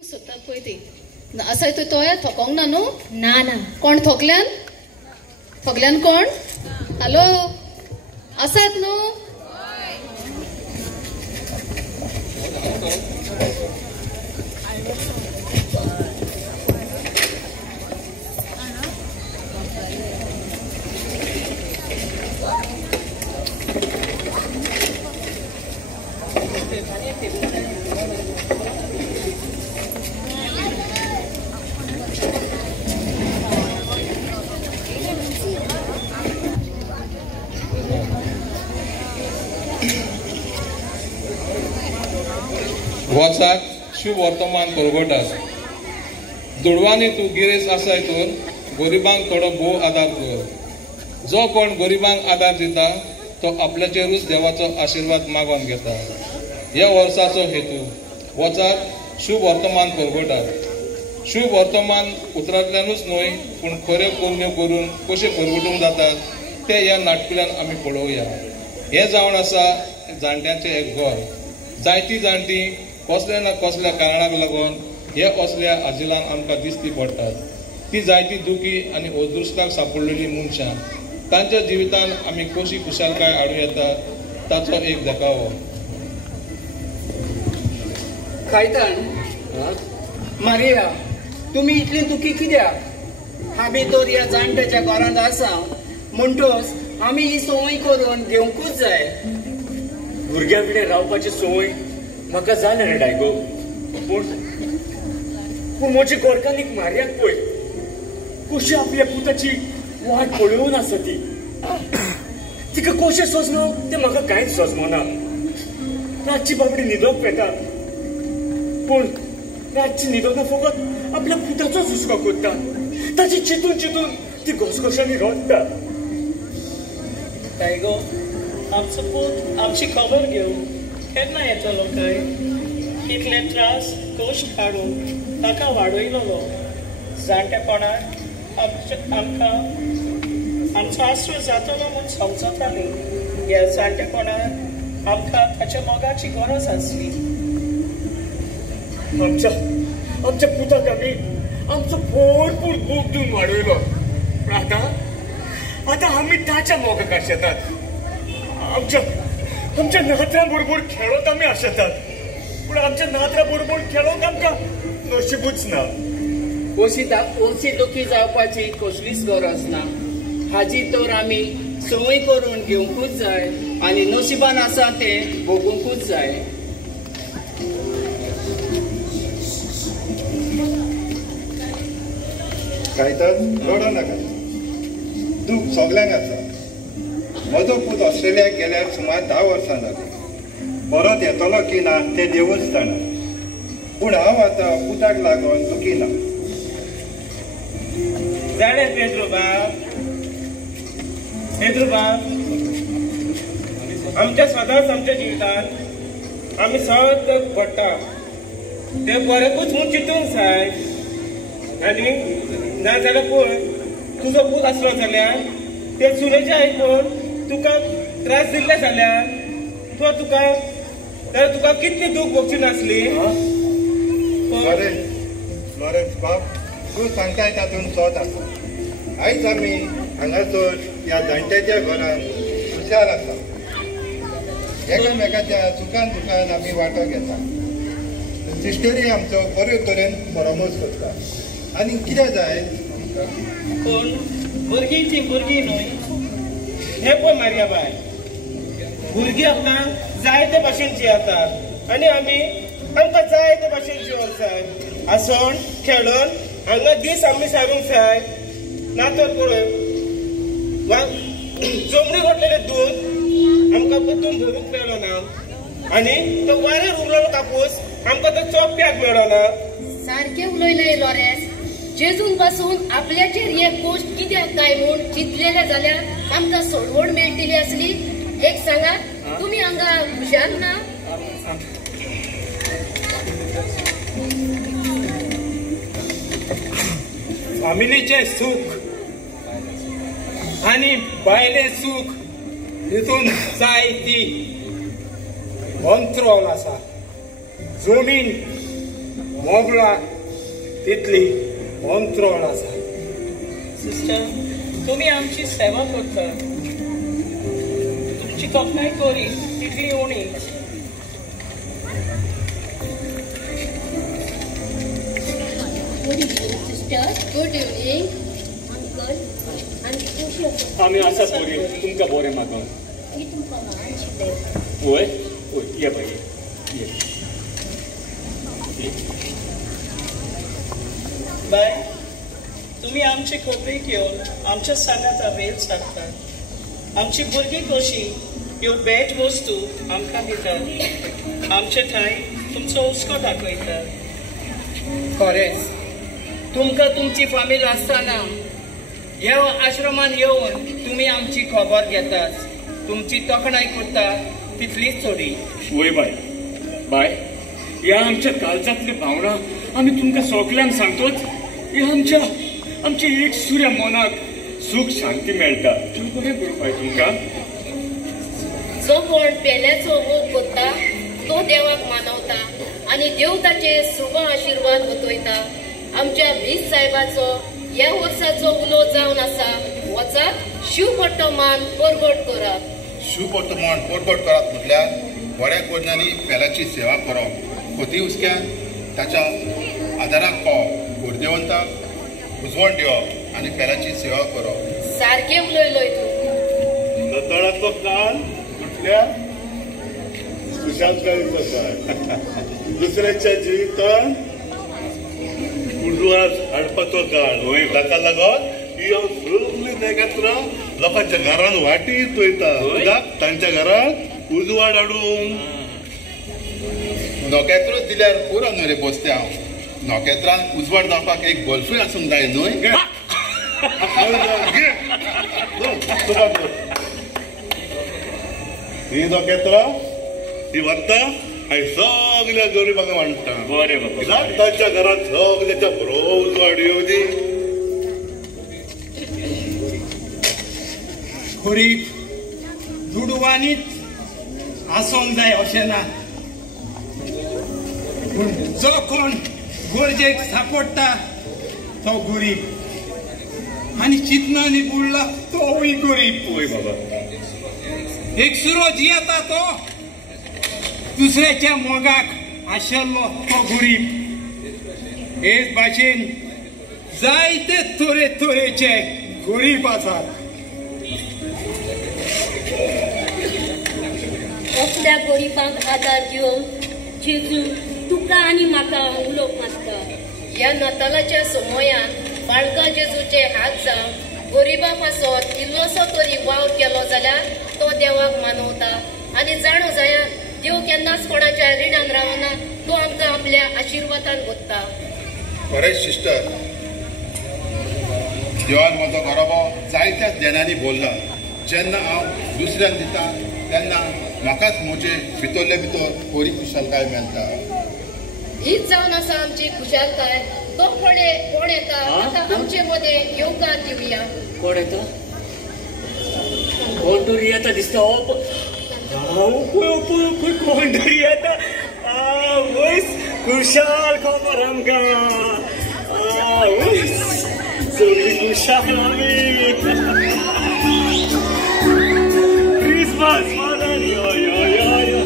सुद्धा पळय ती असाय तू तोय थकोंक ना न्हू ना ना कोण थोकल्यान थोकल्यान कोण हॅलो आसात न्हू वचाक शुभ वर्तमान परगटात दुडवांनी तू गिरेस आसाय तर गरिबांक थोडो भोव आदार कर। जो कोण गरिबांक आदार दिता तो आपल्याचेरूच देवाचो आशीर्वाद मागून घेता। ह्या वर्साचो हेतू वचाक शुभ वर्तमान परगटात। शुभ वर्तमान उतरांतल्यानूच न्हय पूण खऱ्यो पुण्य करून कशें परगटूंक जातात ते ह्या नाटकुल्यान आमी पळोवया। हें जावन आसा जाणट्यांचें एक घर। जायतीं जाणटीं कसल्या ना कसल्या कारणाक लागून हे असल्या आजिलान आमकां दिश्टी पडटात। ती जायतीं दुखी आनी अदृश्टाक सांपडलेलीं मनशां तांच्या जिवितान आमी कशी खुशालकाय हाडूं येता ताचो एक देखावो। खायतान मारिया तुमी इतली दुखी कित्याक? आमी तर ह्या जाणट्याच्या घरांत आसा म्हणटोच आमी ही संवय करून घेवंकूच जाय। भुरग्यां कडेन रावपाची संवय म्हाका जाल्या रे डायगो, पूण म्हज्या गोरकांनीक मारयाक पळय कशी आपल्या पुताची वाट पळोवन आसा ती। तिका कशें सोजनो तें म्हाका कांयच सोजमना। रातची बाबडी न्हिदोंक पेता पूण रातची न्हिदोना फकत आपल्या पुताचो हुस्को कोत्ता। ताची चिंतून चिंतून ती घोसघोशांनी रडटा। डायगो आमचो पूत आमची खबर घेवन केन्ना येतलो काय? इतले त्रास कश्ट काडून ताका वाडयलो जाणटेपणाक आमकां आमचो आसरो जातलो म्हूण समजताली। ह्या जाणटेपणाक आमकां ताच्या मोगाची गरज आसली। आमच्या पुताक आमी आमचो भरपूर दूख दिवन वाडयलो पूण आतां आमी ताच्या मोगाक आशेतात। आमच्या नातरां बरोबर खेळत आमी आशेतात पूण आमच्या नातरां बरोबर खेळोंक आमकां नशिबूच ना। अशी दुखी जावपाची कसलीच गरज ना। हाजी तर आमी संवय करून घेवंकूच जाय आनी नशिबान आसा तें भोगूंकूच जाय। खायतात रडो नाका, दूख सगल्यांक आसा। म्हजो पूत ऑस्ट्रेलियाक गेल्यार सुमार 10 वर्सां जालीं। परत येतलो की ना तें देवूच जाणा, पूण हांव आतां पुताक लागून दुखी ना। जाणे पेद्रू बाब आमच्या सदांच आमच्या जिवितान आमी सतत पडटा ते बरेंकूच म्हूण चिंतूंक जाय। आनी ना जाल्यार पळय तुजो पूत आसलो जाल्यार ते सुनेचे आयकून तुका त्रास दिल्ले जाल्यार तुका कितली दूख भोगची नासली? लॉरेन्स बाब तूं सांगताय तातूंत सत आसा। आयज आमी हांगासर ह्या जाणट्याच्या घरान खुशाल आसा। एकामेकाच्या सुखान दुखान आमी वांटो घेता। सिस्टरी आमचो बऱ्यो तरेन परामर्श करता। आनी कितें जाय पूण भुरगीं ती भुरगीं न्हय। हे पळय मारिया बाय, भुरगीं आपणाक जाय ते भाशेन जियेतात आनी आमकां जाय ते भाशेन जिवंक जाय। हांसोन खेळून हांगा दीस आमी सारूंक जाय। ना तर पळय जमणी घोटलेलें दूद आमकां परतून भरूंक मेळना ना आनी तो वारेर उरलेलो कापूस आमकां तो चोप्याक मेळना। सारकें उलयलें लॉरेन्स। जेजून पासून आपल्याचेर हे गोश्ट कित्याक काय म्हूण चिंतलेले जाल्यार आमकां सोडवण मेळटली आसली। एक सांगात तुमी हांगा हुशार ना? फामिलीचें सूख आनी बायलें सूख हितून जायती अंतराल आसा। जमीन मोगळा तितली अंतरोळ आसा. सिस्टर, तुम्ही आमची सेवा करता. तुमची तोखणाय करी तितली उणी. Sister, good evening. अंकल आणि कशी आसा? आम्ही असाच बरी तुमका बरें मागोन. मी तुमकां मानशिल्लें. होय होय ये बाई ये. बाय, तुम्ही आमचे खोबरे घेऊन आमच्या सणाचा वेळ साधतात. आमची भुरगीं कशी ह्यो भेट वस्तू आमकां दितात. आमचे थंय तुमचो हुस्को दाखयतात. खरेंच तुमकां तुमची फामील आसतना ह्या आश्रमान येवन तुम्ही आमची खबर घेतात. तुमची तोखणाय करता तितलीच थोडी. वय बाय बाय, ह्या आमच्या काळजातली भावना आम्ही तुमकां सगळ्यांक सांगतोच. हे आमच्या एक सुऱ्या मनाक सुख शांती मेळटा. बरें करपाय तुमकां. जो कोण पेल्याचो भोग करता तो देवाक मानवता आणि देव ताचे शुभ आशीर्वाद वतयता. आमच्या वीस साहेबाचो ह्या वर्साचो उलो जावन आसा. वचात शिव पट्टमान परगट करात. शिव पट्टमान परगट करात म्हटल्यार बऱ्या कोजनांनी पेलाची सेवा करप. खोती हुस्क्यान ताच्या आदाराक पावप, गुरुदेवंताक उजवण दिवप आणि पेलाची सेवा करप. सारखे उलयलोय तूं. नतळाचो काळ म्हटल्यार सुशांतकाळीचो काळ. दुसऱ्याच्या जिवितान उजवाड हाडपाचो काळ. ताका लागून ही सगळी नखेत्रां लोकांच्या घरांत वाटी वयता. तांच्या घरांत उजवाड हाडूंक. नखेत्रां दिल्यार पुरो न्हय रे बसते हांव. नखेत्रांक उजवाड जावपाक एक बल्बूय आसूंक जाय न्हय. ही नखेत्रां ही व्हरता आनी सगळ्या गरिबांक वांटता. बरें बाबा. तांच्या घरांत सगळ्याच्या बरो उजवाड येवं दी. गरीब दुडवानीच आसोंक जाय अशें ना. पूण जो कोण गरजेक सांपडटा तो गरीब आनी चिंतनांनी बुडला तोय गरीब. वय बाबा. एक सुरो जियेता तो दुसऱ्याच्या मोगाक आशिल्लो तो गरीब. हेच भाशेन जायते तरेचे गरीब आसात. असल्या गरिबांक आदार दिवंक जेजू तुका आनी म्हाका उलोवंक मागता. ह्या नातालाच्या समयान बाळका जेजूचे हात जावन गरिबा पासत इल्लोसो तरी वाव केलो जाल्यार तो देवाक मानवता. आनी जाणो जाया देव केन्नाच कोणाच्या रिणान रावना. तो आमकां आपल्या आशिर्वादान भोगता. खरेंच सिस्टर, देवान म्हजो घरोबो जायत्या देनांनी भरला. जेन्ना हांव दुसऱ्यांक दिता तेन्ना म्हाकाच म्हजे भितरले भितर बरी खुशालकाय मेळटा. हीच जावन आसा आमची खुशालकाय. तो कोण येता ताका आमचे मदें येवकार दिवया. कोण येता? कोण तरी येता दिसता. कोण तरी येता. खुशाल खबर आमकां. सगळी खुशाल आमी. क्रिसमस मानान यो यो यो यो.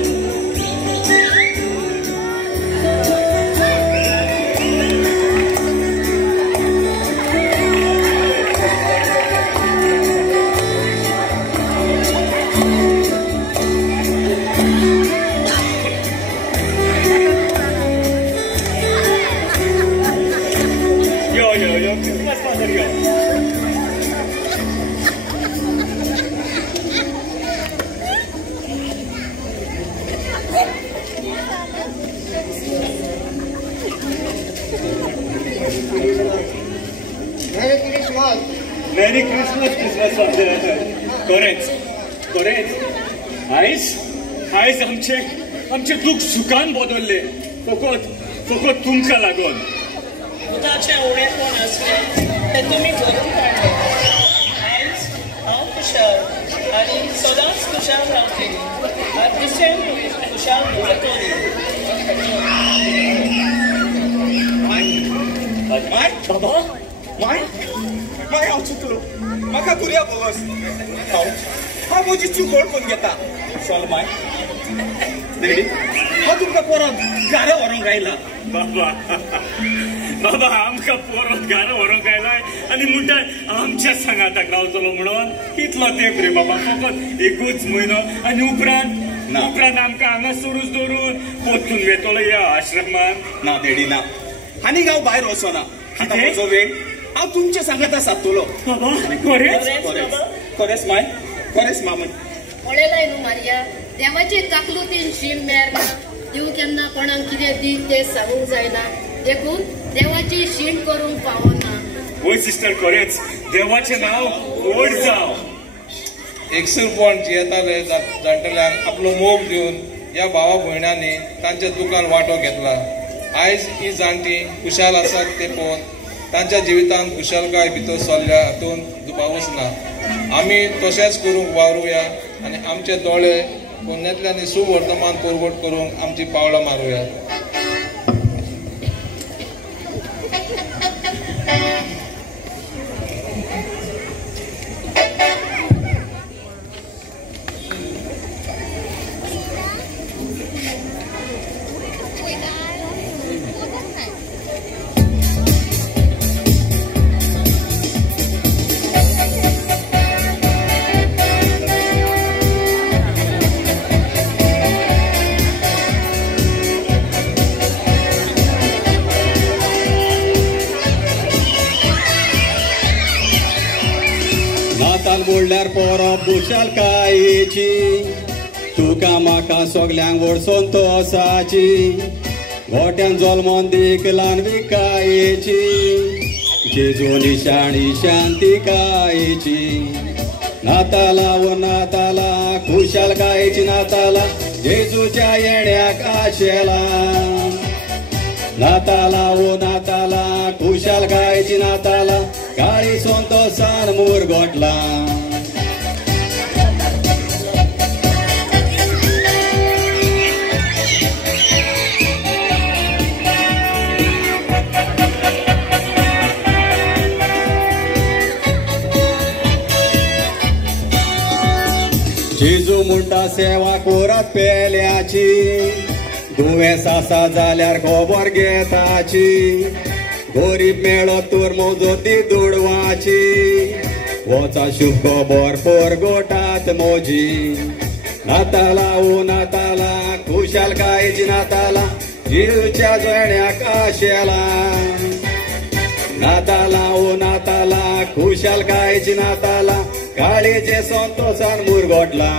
मेरी क्रिसमस खरेंच खरेंच आयज आमचे दूख सुखान बदलले. फकत तुमकां लागून. उदाचे उणे कोण आसले ते तुमी भरून काडले. आयज हांव खुशाल आनी सदांच खुशाल रावतली. आनी दुसऱ्यांक खुशाल उरतली. माय बाबा माय माय हांव चुकलो म्हाका कुरिया बोगस हांव म्हजी चूक ओळखून घेता चल माय रेडी हांव तुमकां परत घरा व्हरोंक आयला बाबा बाबा आमकां परत घरा व्हरोंक आयलाय आनी म्हणटा आमच्या सांगाताक रावतलो म्हणून कितलो तेंप रे बाबा फकत एकूच म्हयनो आनी उपरांत आमकां हांगा सुरूच दवरून पोत्तून वेतलो ह्या आश्रमांत ना देडी ना आनीक हांव भायर वचना आतां म्हजो वेळ हांव तुमच्या सांगाता सादतलो खरेंच माय खरेंच मामन पळयलाय न्हू मारिया देवाचे काकलुतीन शीम मेळना देव केन्ना कोणाक कितें दी तें सांगूंक जायना देखून देवाची शीण करूंक पावना होय सिस्टर खरेंच देवाचें नांव व्हड जाव एकसरपण जियेताले जाणटेल्यांक आपलो मोग दिवन ह्या भावा भयणांनी तांच्या दुखान वांटो घेतला आयज ही जाणटी खुशाल आसात ते पळोवन तांच्या जिवितांत खुशालकाय भितर सरल्या हातून दुबावूच ना आमी तशेंच करूंक वावरुया आनी आमचे दोळे पुण्यातल्यानी सुवर्तमान परगट करूंक आमची पावलां मारुया म्हणल्यार परब खुशालकायेची तुका म्हाका सगल्यांक व्हड संतोशाची गोट्यान जल्मोन दीक ल्हान विकायेची जेजू निशाणी शांतिकायेची नाताला ओ नाताला खुशालकायेची नाताला जेजूच्या येण्याक आशेला नाताला ओ नाताला खुशालकायेची नाताला काळी संतोषान मूर गोठला जेजू म्हणटा सेवा कोरात पेल्याची दुयेंस आसा जाल्यार खबर घेताची गरीब मेळो तर मोजोती दुडवाची वचा शुभ खबर परगोटात मोजी नाताला ओ नाताला खुशालकायेची नाताला जेजूच्या जळण्याक आशेला नाताला ओ नाताला खुशालकायेची नाताला काळेचे संतोषान मुरगोटला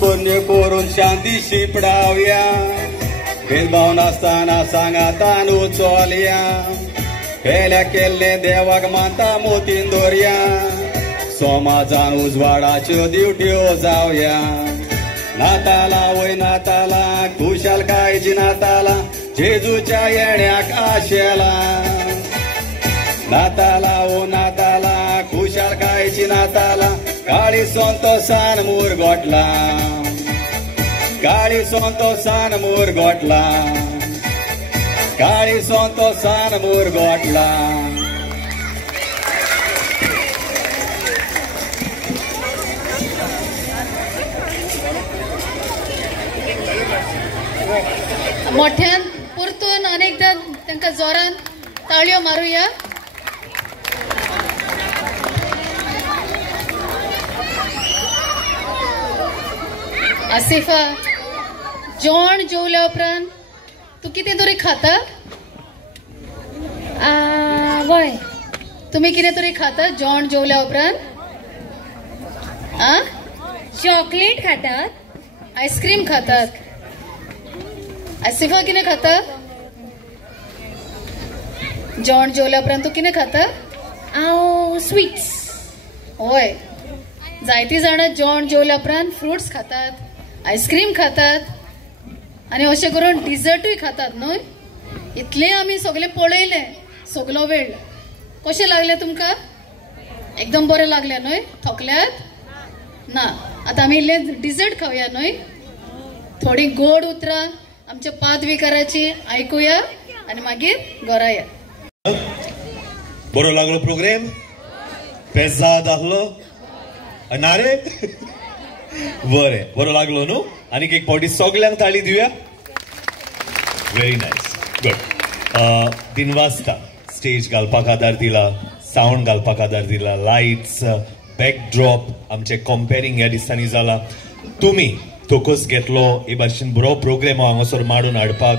पुण्य करून शांती शिपडावया भेदभाव नासतना सांगातान उचोलया केल्या केल्ले देवाक मानता मोतीन दवरया समाजान उजवाडाच्यो दिवट्यो जावया नाताला वय नाताला खुशालकायेची नाताला जेजूच्या येण्याक आशेला नाताला ओ नाताला खुशालकायेची नाताला काळी संतोषान मूर गोठला काळी संतोषान मूर गोठला काळी संतोषान मूर गोठला मोठ्यान परतून अनेकदा तांकां जोरान ताळयो मारुया आसिफा जेवण जेवल्या उपरांत तू कितें तरी खाता वय तुम्ही कितें तरी खाता जेवण जेवल्या उपरांत चॉकलेट खातात आईस्क्रीम खातात आसिफा कितें खाता जेवण जेवल्या उपरांत तू कितें खाता हांव स्वीट्स होय जायतीं जाणां जेवण जेवल्या उपरांत फ्रुट्स खातात आईस्क्रीम खातात आणि अशें करून डिझर्टूय खातात न्हय इतले आम्ही सगळे पळयले सगळो वेळ. कशें लागले तुमकां? एकदम बरें लागले न्हय? थकल्यात ना? आता आम्ही इल्ले डिझर्ट खावया न्हय? थोडी गोड उतरां आमच्या पाद विकाराची आयकुया आणि मागीर घरा या. बरो लागलो प्रोग्राम? पेजाद आहलो ना रे? बरें, बरो लागलो न्हू? आनीक एक फावटी सगल्यांक ताळी दिवया. Very nice, good. दिनवासता स्टेज घालपाक आदार दिला, साऊंड घालपाक आदार दिला, लायट्स, बॅकड्रॉप आमचे कंपेरिंग ह्या दिसांनी जाला. तुमी तोकस घेतलो हे भाशेन बरो प्रोग्राम हांगासर माडून हाडपाक,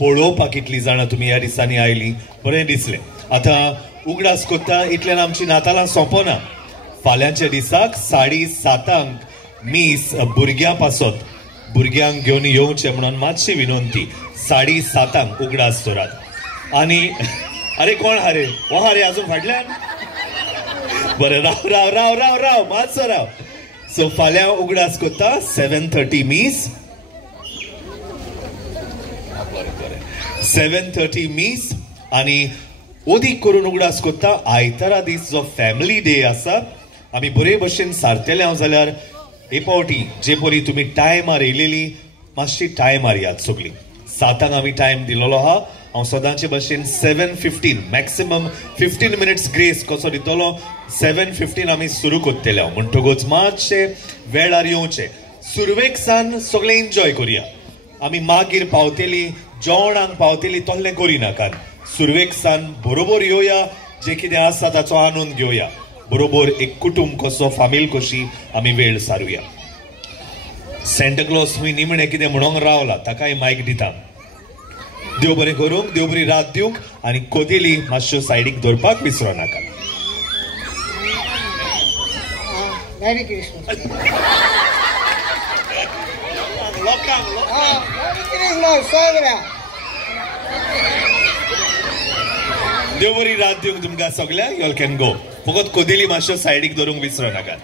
पळोवपाक कितलीं जाणां तुमी ह्या दिसांनी आयलीं, बरें दिसलें. आतां उगडास कोत्ता इतल्यान आमची नातालां सोंपना. फाल्यांच्या दिसाक 7:30 मीस भुरग्यां पासत भुरग्यांक घेवन येवचें म्हणून मातशी विनंती. 7:30 उगडास तोरात. आनी अरे कोण हारे? हो हारे आजून फाटल्यान? बरें, राव राव राव राव राव मातसो राव. सो फाल्यां उगडास कोत्ता 7:30 मीस. 7:30 मीस. आनी ओदीक करून उगडास कोत्ता आयतारा दीस जो फॅमिली डे आसा आमी बरे भशेन सारतेले हांव जाल्यार हे फावटी जे परी तुमी टायमार येयलेली मातशी टायमार यात सगळी. 7 आमी टायम दिलेलो आहा. हांव सदांचे भशेन 7:15 मॅक्सिमम 15 मिनिट्स ग्रेस कसो दितलो. 7:15 आमी सुरू कोत्तेले हांव म्हणटकूच मातशे वेळार येवचे. सुरवेक सान सगळे एन्जॉय करुया. आमी मागीर पावतेली जेवणाक पावतेली तसलें करिनाकात. सुरवेक सान बरोबर येवया, जे कितें आसा ताचो आनंद घेवया. बरोबर एक कुटुंब कसो, फामील कशी आमी वेळ सारुया. सेंटा क्लॉज खंय निमणें कितें म्हणूंक रावला ताकाय मायक दिता. देव बरें करूंक, देव बरी रात दिवंक. आनी कोदेली मातश्यो सायडीक दवरपाक विसरो नाका. देव बरी रात दिवंक तुमकां सगळ्यांक. You all can go. फकत कोदेली मातश्यो सायडीक दवरूंक विसरो नाका.